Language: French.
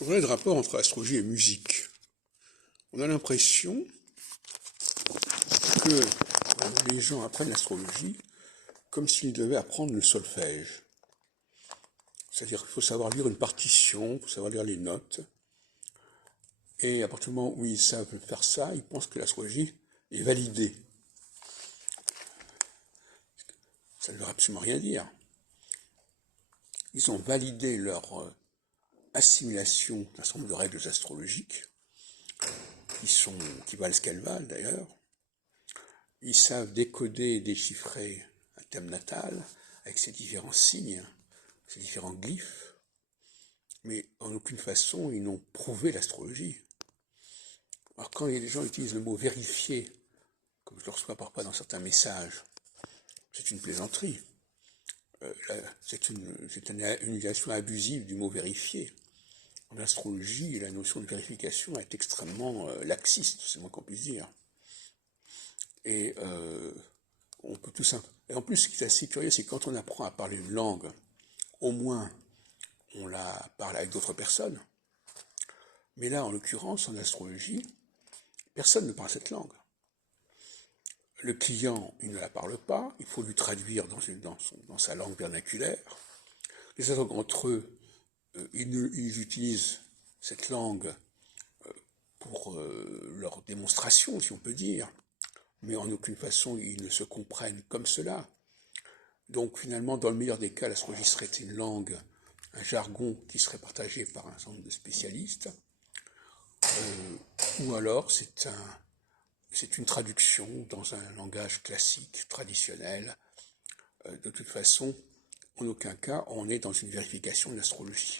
Quel est le rapport entre astrologie et musique? On a l'impression que les gens apprennent l'astrologie comme s'ils devaient apprendre le solfège. C'est-à-dire qu'il faut savoir lire une partition, il faut savoir lire les notes. Et à partir du moment où ils savent faire ça, ils pensent que l'astrologie est validée. Ça ne veut absolument rien dire. Ils ont validé leur assimilation d'un certain nombre de règles astrologiques, qui valent ce qu'elles valent d'ailleurs. Ils savent décoder et déchiffrer un thème natal avec ses différents signes, ses différents glyphes, mais en aucune façon ils n'ont prouvé l'astrologie. Alors quand les gens utilisent le mot vérifier, comme je le reçois parfois dans certains messages, c'est une plaisanterie. C'est une utilisation abusive du mot vérifier. En astrologie, la notion de vérification est extrêmement laxiste, c'est le moins qu'on puisse dire. Et on peut tout simplement. Et en plus, ce qui est assez curieux, c'est que quand on apprend à parler une langue, au moins on la parle avec d'autres personnes. Mais là, en l'occurrence, en astrologie, personne ne parle cette langue. Le client, il ne la parle pas, il faut lui traduire dans sa langue vernaculaire. Les autres entre eux, ils utilisent cette langue pour leur démonstration, si on peut dire, mais en aucune façon ils ne se comprennent comme cela. Donc finalement, dans le meilleur des cas, l'astrologie serait une langue, un jargon qui serait partagé par un certain nombre de spécialistes, ou alors c'est une traduction dans un langage classique, traditionnel. De toute façon, en aucun cas, on est dans une vérification de l'astrologie.